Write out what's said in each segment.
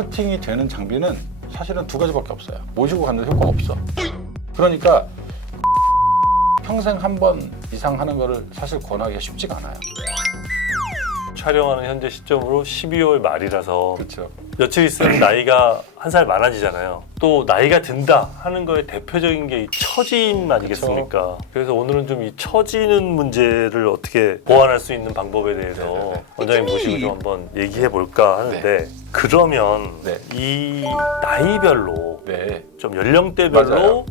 리프팅이 되는 장비는 사실은 두 가지밖에 없어요. 모시고 가는 효과가 없어. 그러니까 평생 한 번 이상 하는 거를 사실 권하기가 쉽지가 않아요. 촬영하는 현재 시점으로 12월 말이라서 그렇죠. 며칠 있으면 나이가 한 살 많아지잖아요. 또 나이가 든다 하는 거에 대표적인 게 이 처짐 아니겠습니까? 그래서 오늘은 좀 이 처지는 문제를 어떻게 보완할 수 있는 방법에 대해서 네네네. 원장님 모시고 좀 한번 얘기해 볼까 하는데 그러면 네. 이 나이별로 네. 좀 연령대별로 맞아요.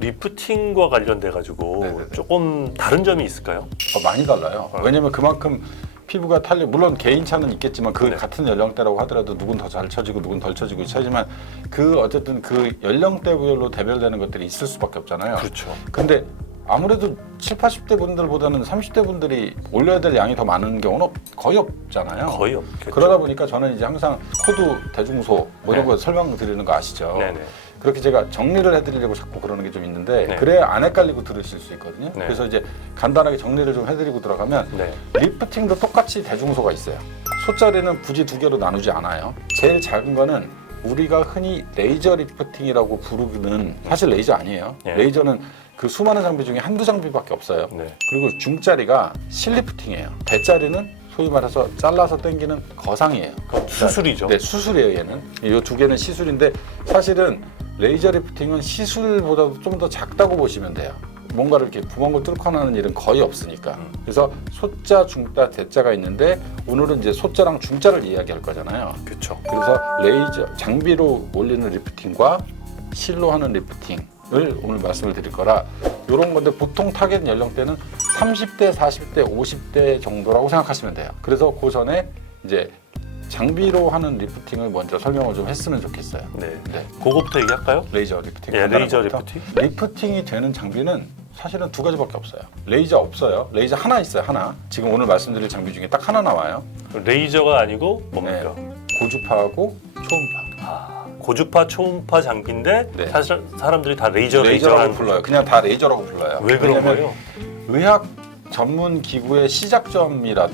리프팅과 관련돼 가지고 네네네. 조금 다른 점이 있을까요? 많이 달라요. 왜냐면 그만큼 피부가 물론 개인차는 있겠지만 그 네. 같은 연령대라고 하더라도 누군 더 잘 처지고 누군 덜 처지고 차지만 그 어쨌든 그 연령대별로 대별되는 것들이 있을 수밖에 없잖아요. 그렇죠. 근데 아무래도 7, 80대 분들보다는 30대 분들이 올려야 될 양이 더 많은 경우는 거의 없잖아요. 거의 없겠죠. 그러다 보니까 저는 이제 항상 코드, 대중소 뭐 이런 네. 거 설명드리는 거 아시죠? 네네. 그렇게 제가 정리를 해드리려고 자꾸 그러는 게 좀 있는데 네. 그래야 안 헷갈리고 들으실 수 있거든요. 네. 그래서 이제 간단하게 정리를 좀 해드리고 들어가면 네. 리프팅도 똑같이 대중소가 있어요. 소자리는 굳이 두 개로 나누지 않아요. 제일 작은 거는 우리가 흔히 레이저 리프팅이라고 부르는 사실 레이저 아니에요. 네. 레이저는 그 수많은 장비 중에 한두 장비밖에 없어요. 네. 그리고 중짜리가 실리프팅이에요. 대짜리는 소위 말해서 잘라서 당기는 거상이에요. 수술이죠. 네, 수술이에요. 얘는 이 두 개는 시술인데 사실은 레이저 리프팅은 시술보다도 좀 더 작다고 보시면 돼요. 뭔가를 이렇게 구멍을 뚫고 하는 일은 거의 없으니까. 그래서 소자, 중자, 대자가 있는데 오늘은 이제 소자랑 중자를 이야기할 거잖아요. 그렇죠. 그래서 레이저 장비로 올리는 리프팅과 실로 하는 리프팅을 오늘 말씀을 드릴 거라 이런 건데 보통 타겟 연령대는 30대, 40대, 50대 정도라고 생각하시면 돼요. 그래서 그 전에 이제 장비로 하는 리프팅을 먼저 설명을 좀 했으면 좋겠어요. 네. 네. 그거부터 얘기할까요? 레이저 리프팅. 예, 간단한 레이저 것부터. 리프팅. 리프팅이 되는 장비는 사실은 두 가지밖에 없어요. 레이저 없어요. 레이저 하나 있어요. 하나. 지금 오늘 말씀드릴 장비 중에 딱 하나 나와요. 레이저가 아니고 뭡니까? 고주파하고 초음파. 고주파, 초음파 장비인데 네. 사실 사람들이 다 레이저라고 레이저라는 불러요. 그냥 다 레이저라고 불러요. 왜 그런 왜냐면 거예요? 의학 전문 기구의 시작점이다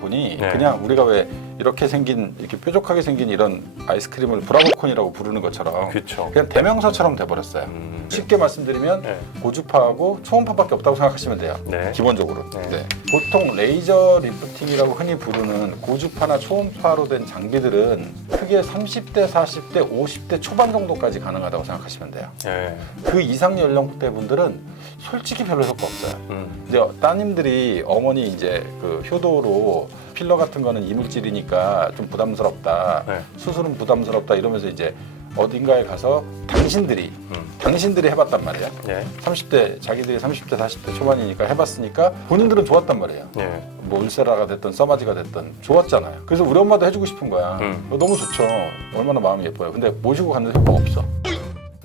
보니 네. 그냥 우리가 왜 이렇게 생긴 이렇게 뾰족하게 생긴 이런 아이스크림을 브라보콘이라고 부르는 것처럼 그렇죠. 그냥 대명사처럼 돼버렸어요. 쉽게 말씀드리면 네. 고주파하고 초음파밖에 없다고 생각하시면 돼요. 네. 기본적으로. 네. 네. 보통 레이저 리프팅이라고 흔히 부르는 고주파나 초음파로 된 장비들은 크게 30대, 40대, 50대 초반 정도까지 가능하다고 생각하시면 돼요. 네. 그 이상 연령대 분들은 솔직히 별로 효과 없어요. 이제 따님들이 어머니 이제 그 효도로 필러 같은 거는 이물질이니까 좀 부담스럽다. 네. 수술은 부담스럽다 이러면서 이제 어딘가에 가서 당신들이 해봤단 말이야. 네. 30대 자기들이 30대 40대 초반이니까 해봤으니까 본인들은 좋았단 말이에요. 네. 뭐 울세라가 됐든 써마지가 됐든 좋았잖아요. 그래서 우리 엄마도 해주고 싶은 거야. 너무 좋죠. 얼마나 마음이 예뻐요. 근데 모시고 갔는데 효과가 없어.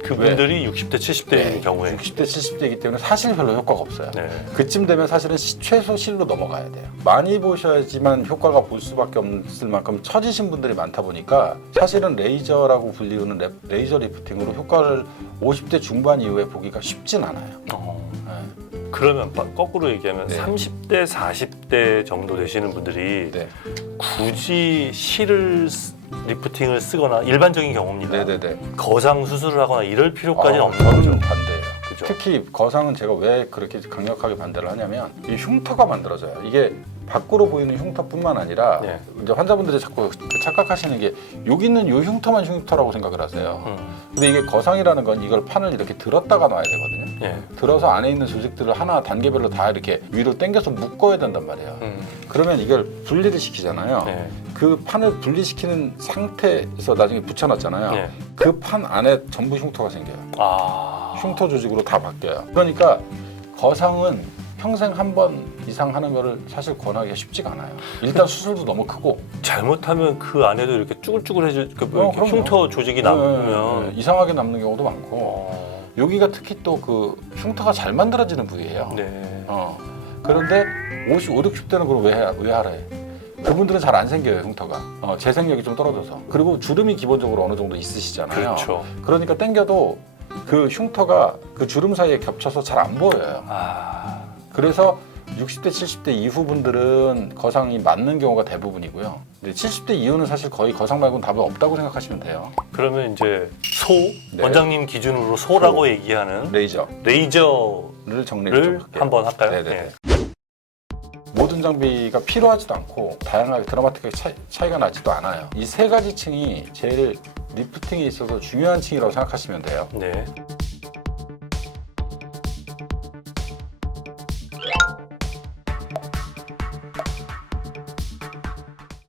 그분들이 60대, 70대인 경우에 60대 70대이기 때문에 사실 별로 효과가 없어요. 네. 그쯤 되면 사실은 최소 실로 넘어가야 돼요. 많이 보셔야지만 효과가 볼 수밖에 없을 만큼 처지신 분들이 많다 보니까 사실은 레이저라고 불리우는 레이저 리프팅으로 효과를 50대 중반 이후에 보기가 쉽진 않아요. 네. 그러면 거꾸로 얘기하면 네. 30대, 40대 정도 되시는 분들이 네. 굳이 리프팅을 쓰거나 일반적인 경우입니다. 네네네. 거상 수술을 하거나 이럴 필요까지는 없는 저는 거죠. 반대예요. 그죠? 특히 거상은 제가 왜 그렇게 강력하게 반대를 하냐면 이 흉터가 만들어져요. 이게 밖으로 보이는 흉터뿐만 아니라 네. 이제 환자분들이 자꾸 착각하시는 게 여기 있는 이 흉터만 흉터라고 생각을 하세요. 근데 이게 거상이라는 건 이걸 판을 이렇게 들었다가 놔야 되거든요. 예. 들어서 안에 있는 조직들을 하나 단계별로 다 이렇게 위로 당겨서 묶어야 된단 말이에요. 그러면 이걸 분리를 시키잖아요. 예. 그 판을 분리시키는 상태에서 나중에 붙여놨잖아요. 예. 그 판 안에 전부 흉터가 생겨요. 아. 흉터 조직으로 다 바뀌어요. 그러니까 거상은 평생 한 번 이상 하는 거를 사실 권하기가 쉽지가 않아요. 일단 수술도 너무 크고 잘못하면 그 안에도 이렇게 쭈글쭈글해질 이렇게 그럼요. 흉터 조직이 남으면 이상하게 남는 경우도 많고 여기가 특히 또 그 흉터가 잘 만들어지는 부위예요. 네. 그런데 50, 60대는 그걸 왜 하라 해? 그분들은 잘 안 생겨요, 흉터가. 재생력이 좀 떨어져서. 그리고 주름이 기본적으로 어느 정도 있으시잖아요. 그렇죠. 그러니까 당겨도 그 흉터가 그 주름 사이에 겹쳐서 잘 안 보여요. 아. 그래서 60대, 70대 이후 분들은 거상이 맞는 경우가 대부분이고요. 근데 70대 이후는 사실 거의 거상 말고는 답은 없다고 생각하시면 돼요. 그러면 이제 소 네. 원장님 기준으로 소라고 얘기하는 레이저를 레이저를 정리를 좀 할게요. 한번 할까요? 네네네. 예. 모든 장비가 필요하지도 않고 다양하게 드라마틱하게 차이가 나지도 않아요. 이 세 가지 층이 제일 리프팅에 있어서 중요한 층이라고 생각하시면 돼요. 네.